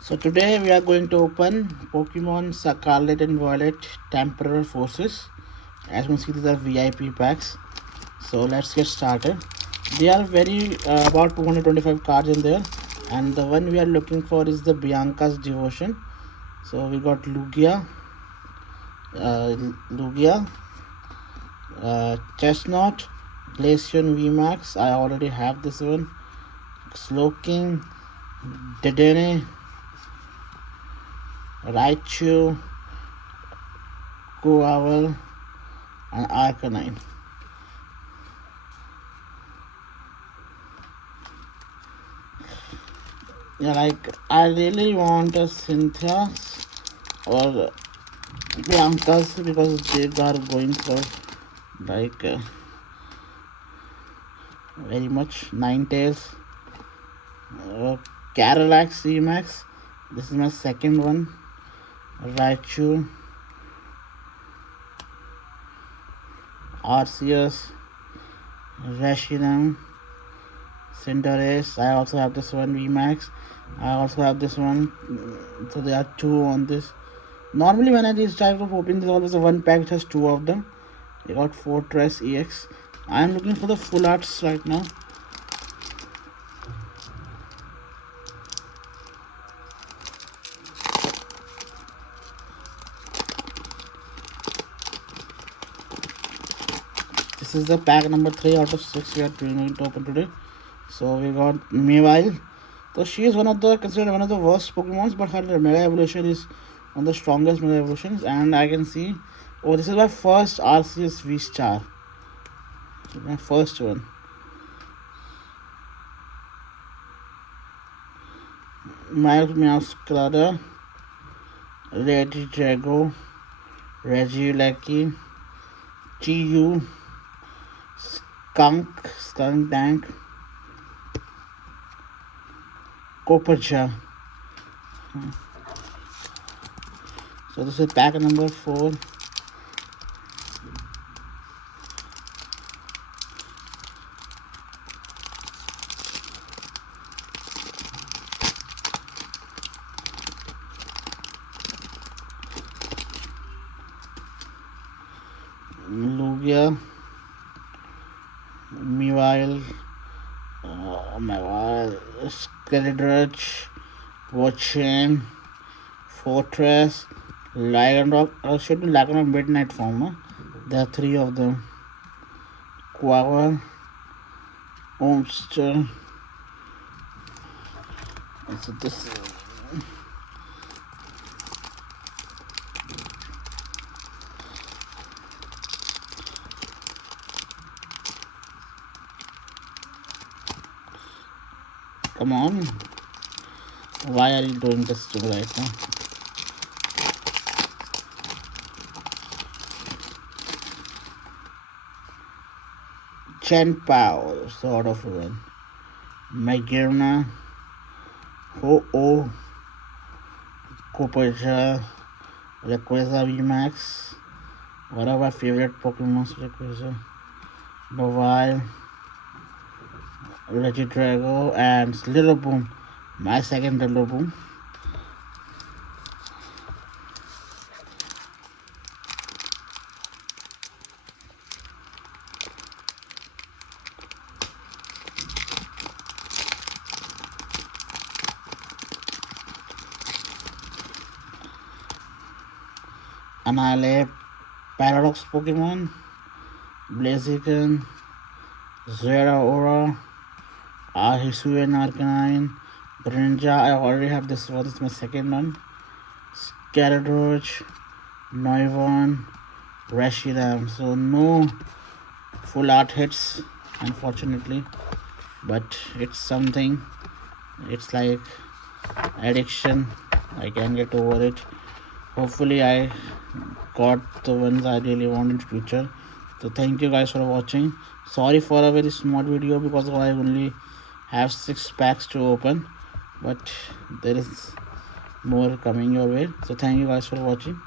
So today we are going to open Pokemon Scarlet and Violet Temporal Forces. As you can see, these are VIP packs. So let's get started. They are very about 225 cards in there, and the one we are looking for is the Bianca's Devotion. So we got uh, Lugia, Chestnut, Glaceon VMAX. I already have this one. Slowking, Dedenne, Raichu, Coaval, and Arcanine. Yeah, like I really want a Cynthia's or Bianca's because they are going for like very much Ninetales. Carolax CMAX. This is my second one. Raichu, Arceus, Reshiram, Cinderace. I also have this one VMAX. I also have this one. So there are two on this. Normally when I these type of open, there's always a one pack which has two of them. I got Fortress EX. I am looking for the full arts right now. This is the pack number 3 out of 6 we are going to open today. So we got Mewile. So she is considered one of the worst Pokemons, but her Mega Evolution is one of the strongest Mega Evolutions. And I can see, oh, this is my first Arceus V Star. My first one. Meowscrada, Regidrago, Regieleki, Chi-Yu, Skunk Tank, Kopacha. So this is pack number 4. Lugia, Mewile, Skeledrich, Watchain, Fortress, Lycanroc. Should be Lycanroc Midnight form. No? There are 3 of them. Quaver, Omster. So this. Come on. Why are you doing this to me right now? Chen Pao, sort of one. Magirna, Ho-Oh, Kopaja, Rayquaza VMAX. One of my favorite Pokemon, Rayquaza. Bovile, Regidrago, and Little Boom. My second Little Boom. Annihilate, Paradox Pokemon, Blaziken, Zeraora, Hisuian Arcanine, Greninja. I already have this one. This is my second one. Scaradroach, Noivern, Reshiram. So no full art hits, unfortunately, but it's something. It's like addiction. I can get over it. Hopefully I got the ones I really want in future. So thank you guys for watching. Sorry for a very small video because I only have 6 packs to open, but there is more coming your way. So thank you guys for watching.